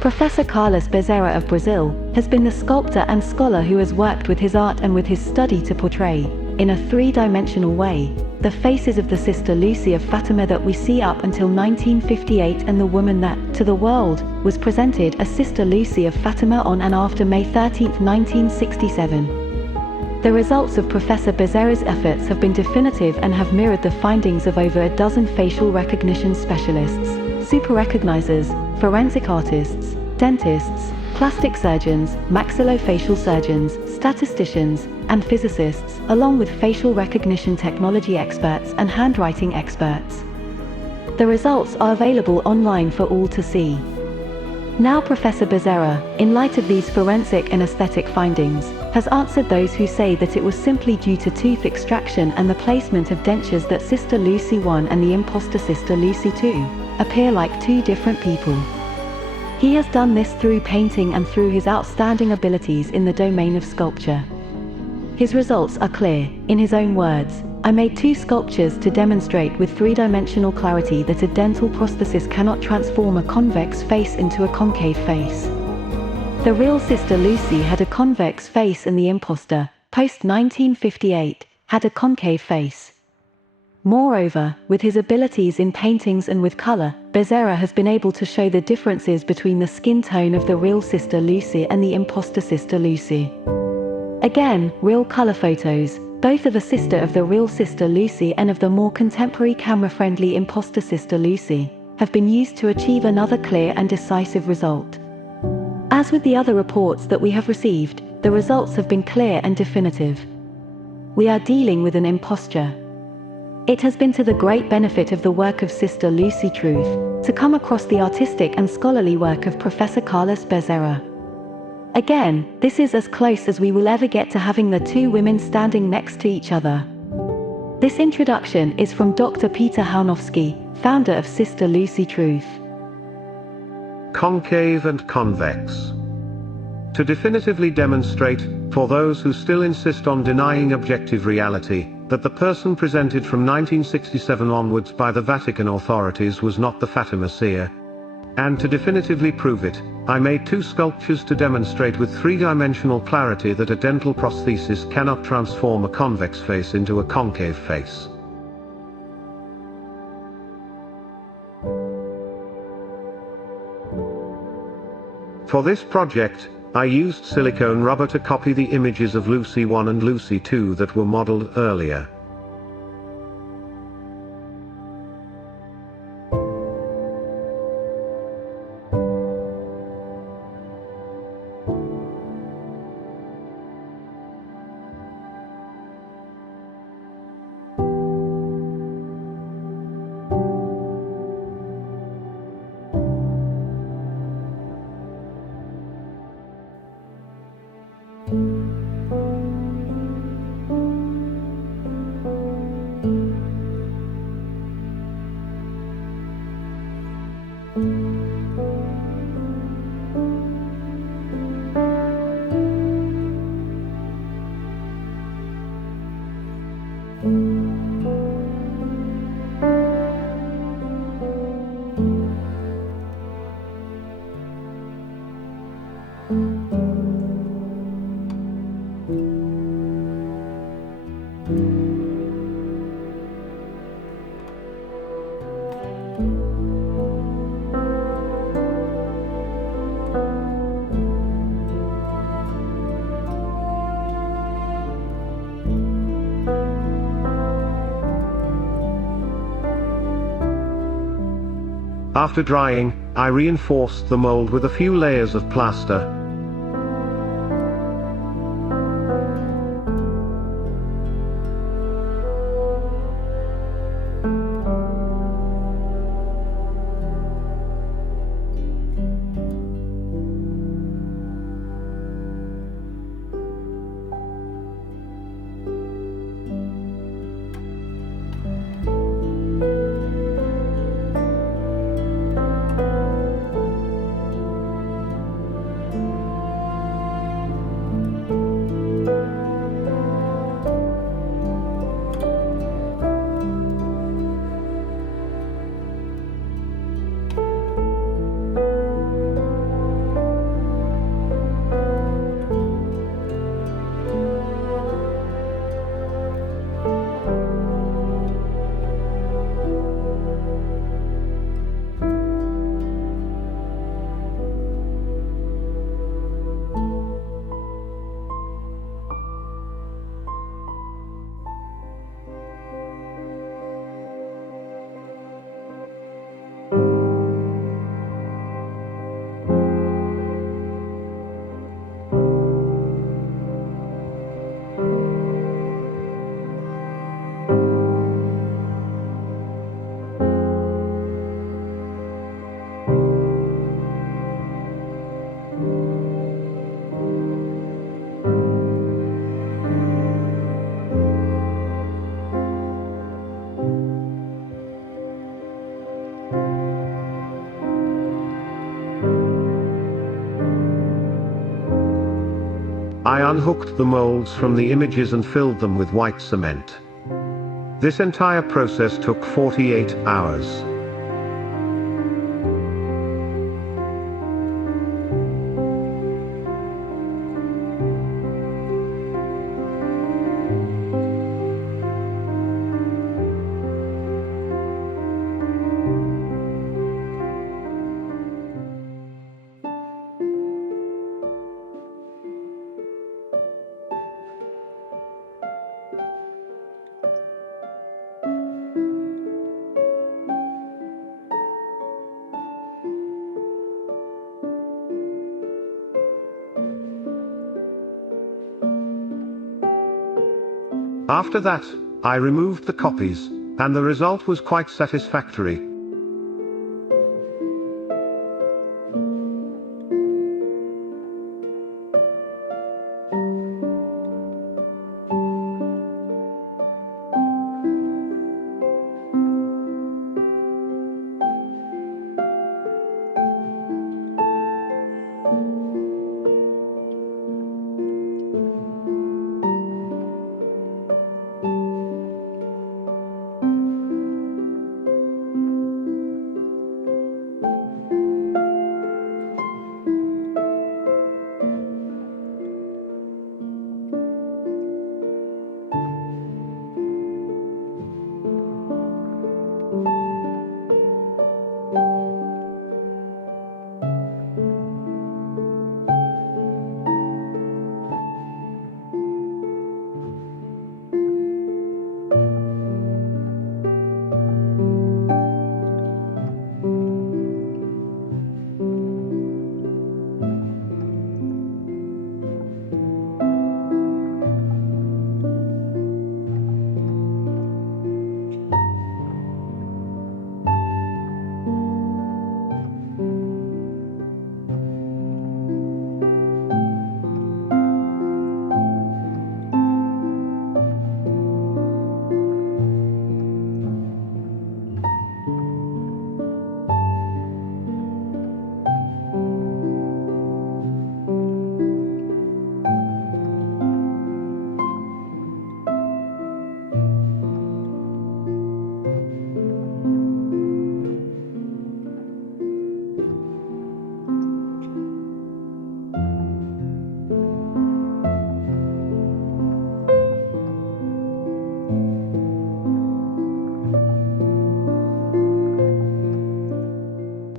Professor Carlos Bezerra of Brazil has been the sculptor and scholar who has worked with his art and with his study to portray, in a three-dimensional way, the faces of the Sister Lucy of Fatima that we see up until 1958 and the woman that, to the world, was presented as Sister Lucy of Fatima on and after May 13, 1967. The results of Professor Bezerra's efforts have been definitive and have mirrored the findings of over a dozen facial recognition specialists, super recognizers, forensic artists, dentists, plastic surgeons, maxillofacial surgeons, statisticians, and physicists, along with facial recognition technology experts and handwriting experts. The results are available online for all to see. Now Professor Bezerra, in light of these forensic and aesthetic findings, has answered those who say that it was simply due to tooth extraction and the placement of dentures that Sister Lucy 1 and the imposter Sister Lucy 2 appear like two different people. He has done this through painting and through his outstanding abilities in the domain of sculpture. His results are clear. In his own words, "I made two sculptures to demonstrate with three-dimensional clarity that a dental prosthesis cannot transform a convex face into a concave face. The real Sister Lucy had a convex face and the imposter, post-1958, had a concave face." Moreover, with his abilities in paintings and with color, Bezerra has been able to show the differences between the skin tone of the real Sister Lucy and the imposter Sister Lucy. Again, real color photos, both of a sister of the real Sister Lucy and of the more contemporary camera-friendly imposter Sister Lucy, have been used to achieve another clear and decisive result. As with the other reports that we have received, the results have been clear and definitive. We are dealing with an imposture. It has been to the great benefit of the work of Sister Lucy Truth to come across the artistic and scholarly work of Professor Carlos Bezerra. Again, this is as close as we will ever get to having the two women standing next to each other. This introduction is from Dr. Peter Haunowski, founder of Sister Lucy Truth. Concave and convex. To definitively demonstrate, for those who still insist on denying objective reality, that the person presented from 1967 onwards by the Vatican authorities was not the Fatima seer. And to definitively prove it, I made two sculptures to demonstrate with three-dimensional clarity that a dental prosthesis cannot transform a convex face into a concave face. For this project, I used silicone rubber to copy the images of Lucy 1 and Lucy 2 that were modeled earlier. After drying, I reinforced the mold with a few layers of plaster. I unhooked the molds from the images and filled them with white cement. This entire process took 48 hours. After that, I removed the copies, and the result was quite satisfactory.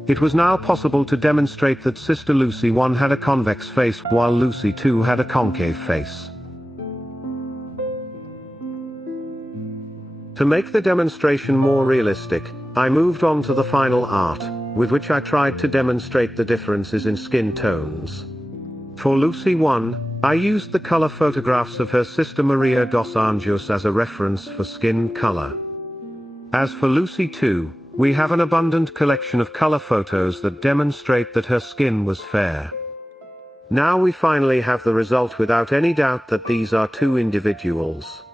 It was now possible to demonstrate that Sister Lucy 1 had a convex face while Lucy 2 had a concave face. To make the demonstration more realistic, I moved on to the final art, with which I tried to demonstrate the differences in skin tones. For Lucy 1, I used the color photographs of her sister Maria dos Anjos as a reference for skin color. As for Lucy 2, we have an abundant collection of color photos that demonstrate that her skin was fair. Now we finally have the result without any doubt that these are two individuals.